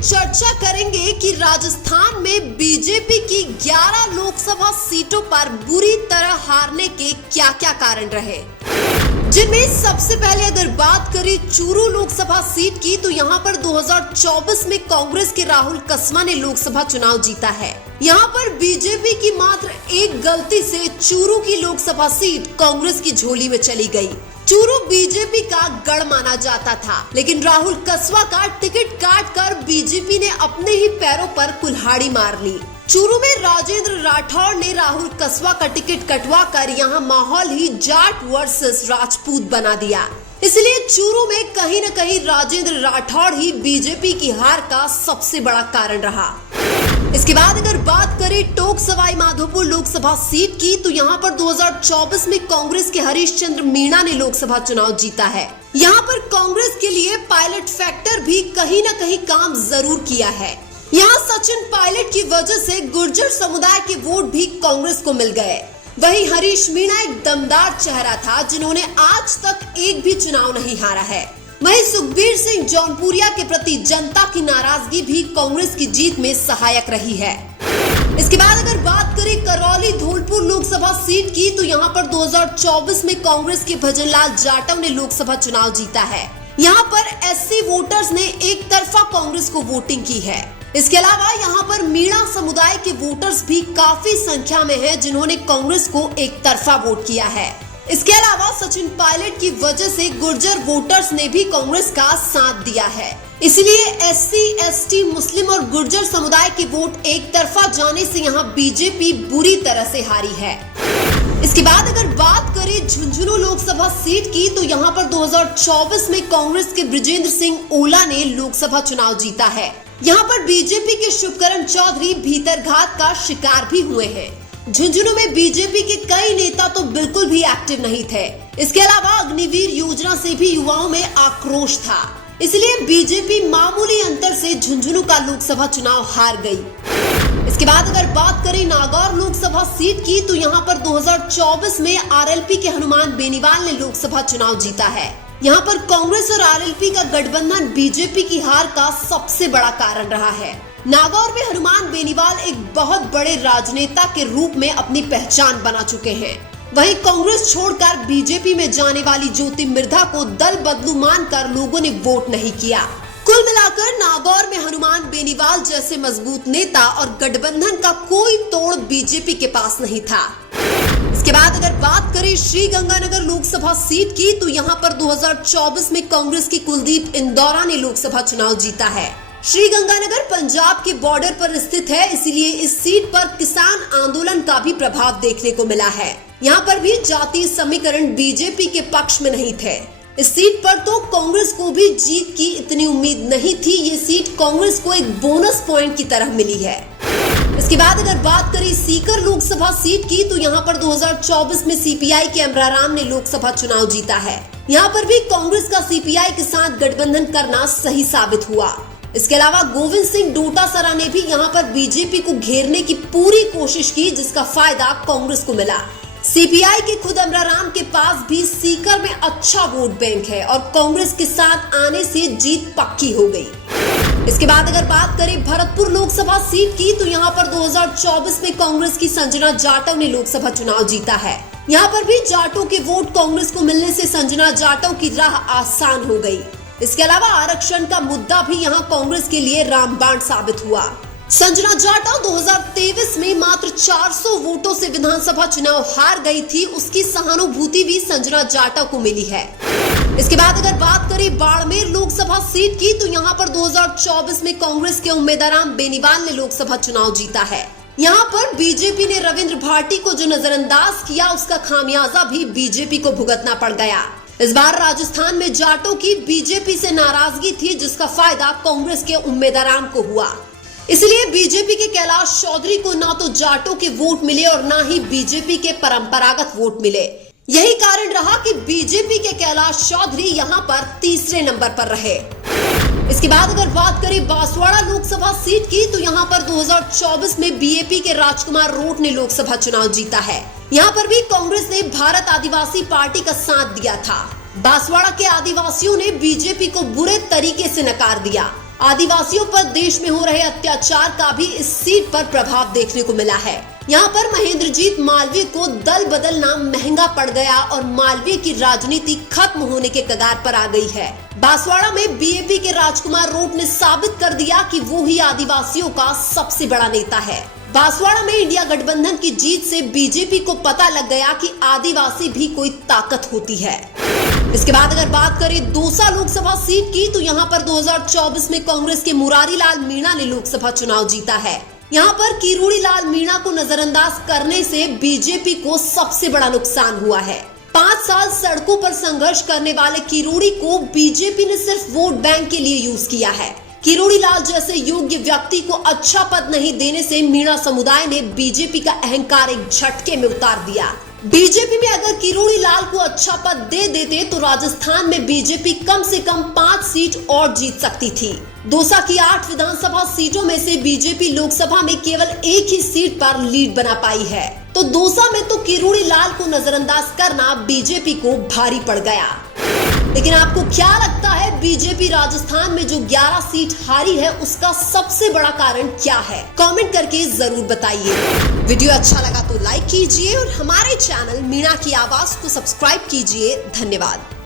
चर्चा करेंगे कि राजस्थान में बीजेपी की 11 लोकसभा सीटों पर बुरी तरह हारने के क्या-क्या कारण रहे, जिनमें सबसे पहले अगर बात करें चूरू लोकसभा सीट की, तो यहां पर 2024 में कांग्रेस के राहुल कस्वा ने लोकसभा चुनाव जीता है। यहां पर बीजेपी की मात्र एक गलती से चूरू की लोकसभा सीट कांग्रेस की झोली में चली गई। चूरू बीजेपी का गढ़ माना जाता था, लेकिन राहुल कस्वा का टिकट काटकर बीजेपी ने अपने ही पैरों पर कुल्हाड़ी मार ली। चूरू में राजेंद्र राठौड़ ने राहुल कस्वा का टिकट कटवाकर यहां माहौल ही जाट वर्सेस राजपूत बना दिया। इसलिए चूरू में कहीं न कहीं राजेंद्र राठौड़ ही बीजेपी की हार का सबसे बड़ा कारण रहा। इसके बाद अगर बात करें टोंक सवाई माधोपुर लोकसभा सीट की, तो यहां पर 2024 में कांग्रेस के हरीश चंद्र मीणा ने लोकसभा चुनाव जीता है। यहां पर कांग्रेस के लिए पायलट फैक्टर भी कहीं न कहीं काम जरूर किया है। यहाँ सचिन पायलट की वजह से गुर्जर समुदाय के वोट भी कांग्रेस को मिल गए। वहीं हरीश मीणा एक दमदार चेहरा था, जिन्होंने आज तक एक भी चुनाव नहीं हारा है। वहीं सुखबीर सिंह जौनपुरिया के प्रति जनता की नाराजगी भी कांग्रेस की जीत में सहायक रही है। इसके बाद अगर बात करें करौली धौलपुर लोकसभा सीट की, तो यहाँ पर 2024 में कांग्रेस के भजनलाल जाटव ने लोकसभा चुनाव जीता है। यहाँ पर एससी वोटर्स ने एक तरफा कांग्रेस को वोटिंग की है। इसके अलावा यहाँ पर मीणा समुदाय के वोटर्स भी काफी संख्या में हैं, जिन्होंने कांग्रेस को एक तरफा वोट किया है। इसके अलावा सचिन पायलट की वजह से गुर्जर वोटर्स ने भी कांग्रेस का साथ दिया है। इसलिए एससी, एसटी, मुस्लिम और गुर्जर समुदाय के वोट एक तरफा जाने से यहाँ बीजेपी बुरी तरह से हारी है। इसके बाद अगर बात करें झुंझुनू लोकसभा सीट की, तो यहाँ पर 2024 में कांग्रेस के बृजेंद्र सिंह ओला ने लोकसभा चुनाव जीता है। यहाँ पर बीजेपी के शुभकरण चौधरी भीतरघात का शिकार भी हुए हैं। झुंझुनू में बीजेपी के कई नेता तो बिल्कुल भी एक्टिव नहीं थे। इसके अलावा अग्निवीर योजना से भी युवाओं में आक्रोश था। इसलिए बीजेपी मामूली अंतर से झुंझुनू का लोकसभा चुनाव हार गई। इसके बाद अगर बात करें नागौर लोकसभा सीट की, तो यहाँ पर 2024 में आरएलपी के हनुमान बेनीवाल ने लोकसभा चुनाव जीता है। यहाँ पर कांग्रेस और आरएलपी का गठबंधन बीजेपी की हार का सबसे बड़ा कारण रहा है। नागौर में हनुमान बेनीवाल एक बहुत बड़े राजनेता के रूप में अपनी पहचान बना चुके हैं। वहीं कांग्रेस छोड़कर बीजेपी में जाने वाली ज्योति मिर्धा को दल बदलू मानकर लोगों ने वोट नहीं किया। कुल मिलाकर नागौर में हनुमान बेनीवाल जैसे मजबूत नेता और गठबंधन का कोई तोड़ बीजेपी के पास नहीं था। इसके बाद अगर बात करें श्रीगंगानगर लोकसभा सीट की, तो यहाँ पर 2024 में कांग्रेस की कुलदीप इंदौरा ने लोकसभा चुनाव जीता है। श्रीगंगानगर पंजाब के बॉर्डर पर स्थित है, इसीलिए इस सीट पर किसान आंदोलन का भी प्रभाव देखने को मिला है। यहाँ पर भी जातीय समीकरण बीजेपी के पक्ष में नहीं थे। इस सीट पर तो कांग्रेस को भी जीत की इतनी उम्मीद नहीं थी। ये सीट कांग्रेस को एक बोनस पॉइंट की तरह मिली है। इसके बाद अगर बात करें सीकर लोकसभा सीट की, तो यहाँ पर 2024 में सीपीआई के अमराराम ने लोकसभा चुनाव जीता है। यहाँ पर भी कांग्रेस का सीपीआई के साथ गठबंधन करना सही साबित हुआ। इसके अलावा गोविंद सिंह डोटासरा ने भी यहाँ पर बीजेपी को घेरने की पूरी कोशिश की, जिसका फायदा कांग्रेस को मिला। सीपीआई के खुद अमराराम के पास भी सीकर में अच्छा वोट बैंक है और कांग्रेस के साथ आने से जीत पक्की हो गई। इसके बाद अगर बात करें भरतपुर लोकसभा सीट की, तो यहाँ पर 2024 में कांग्रेस की संजना जाटव ने लोकसभा चुनाव जीता है। यहाँ पर भी जाटों के वोट कांग्रेस को मिलने से संजना जाटव की राह आसान हो गई। इसके अलावा आरक्षण का मुद्दा भी यहाँ कांग्रेस के लिए रामबाण साबित हुआ। संजना जाटव 2023 में मात्र 400 वोटों से विधानसभा चुनाव हार गई थी। उसकी सहानुभूति भी संजना जाटव को मिली है। इसके बाद अगर बात करें बाड़मेर लोकसभा सीट की, तो यहाँ पर 2024 में कांग्रेस के उम्मीदवार बेनीवाल ने लोकसभा चुनाव जीता है। यहाँ पर बीजेपी ने रविंद्र भाटी को जो नजरअंदाज किया, उसका खामियाजा भी बीजेपी को भुगतना पड़ गया। इस बार राजस्थान में जाटों की बीजेपी से नाराजगी थी, जिसका फायदा कांग्रेस के उम्मीदवारों को हुआ। इसलिए बीजेपी के कैलाश चौधरी को ना तो जाटों के वोट मिले और ना ही बीजेपी के परंपरागत वोट मिले। यही कारण रहा कि बीजेपी के कैलाश चौधरी यहाँ पर तीसरे नंबर पर रहे। इसके बाद अगर बात करें बांसवाड़ा लोकसभा सीट की, तो यहाँ पर 2024 में बीएपी के राजकुमार रोट ने लोकसभा चुनाव जीता है। यहाँ पर भी कांग्रेस ने भारत आदिवासी पार्टी का साथ दिया था। बांसवाड़ा के आदिवासियों ने बीजेपी को बुरे तरीके से नकार दिया। आदिवासियों पर देश में हो रहे अत्याचार का भी इस सीट पर प्रभाव देखने को मिला है। यहाँ पर महेंद्रजीत मालवीय को दल बदलना महंगा पड़ गया और मालवीय की राजनीति खत्म होने के कगार पर आ गई है। बांसवाड़ा में बीएपी के राजकुमार रोट ने साबित कर दिया कि वो ही आदिवासियों का सबसे बड़ा नेता है। बांसवाड़ा में इंडिया गठबंधन की जीत से बीजेपी को पता लग गया कि आदिवासी भी कोई ताकत होती है। इसके बाद अगर बात करें दौसा लोकसभा सीट की, तो यहाँ पर 2024 में कांग्रेस के मुरारी लाल मीणा ने लोकसभा चुनाव जीता है। यहाँ पर किरोड़ी लाल मीणा को नजरअंदाज करने से बीजेपी को सबसे बड़ा नुकसान हुआ है। 5 साल सड़कों पर संघर्ष करने वाले किरोड़ी को बीजेपी ने सिर्फ वोट बैंक के लिए यूज किया है। किरोड़ी लाल जैसे योग्य व्यक्ति को अच्छा पद नहीं देने से मीणा समुदाय ने बीजेपी का अहंकार एक झटके में उतार दिया। बीजेपी में अगर किरोड़ी लाल को अच्छा पद दे देते तो राजस्थान में बीजेपी कम से कम 5 सीट और जीत सकती थी। दौसा की 8 विधानसभा सीटों में से बीजेपी लोकसभा में केवल एक ही सीट पर लीड बना पाई है, तो दौसा में तो किरोड़ी लाल को नजरअंदाज करना बीजेपी को भारी पड़ गया। लेकिन आपको क्या लगता है, बीजेपी राजस्थान में जो 11 सीट हारी है उसका सबसे बड़ा कारण क्या है? कमेंट करके जरूर बताइए। वीडियो अच्छा लगा तो लाइक कीजिए और हमारे चैनल मीणा की आवाज को सब्सक्राइब कीजिए। धन्यवाद।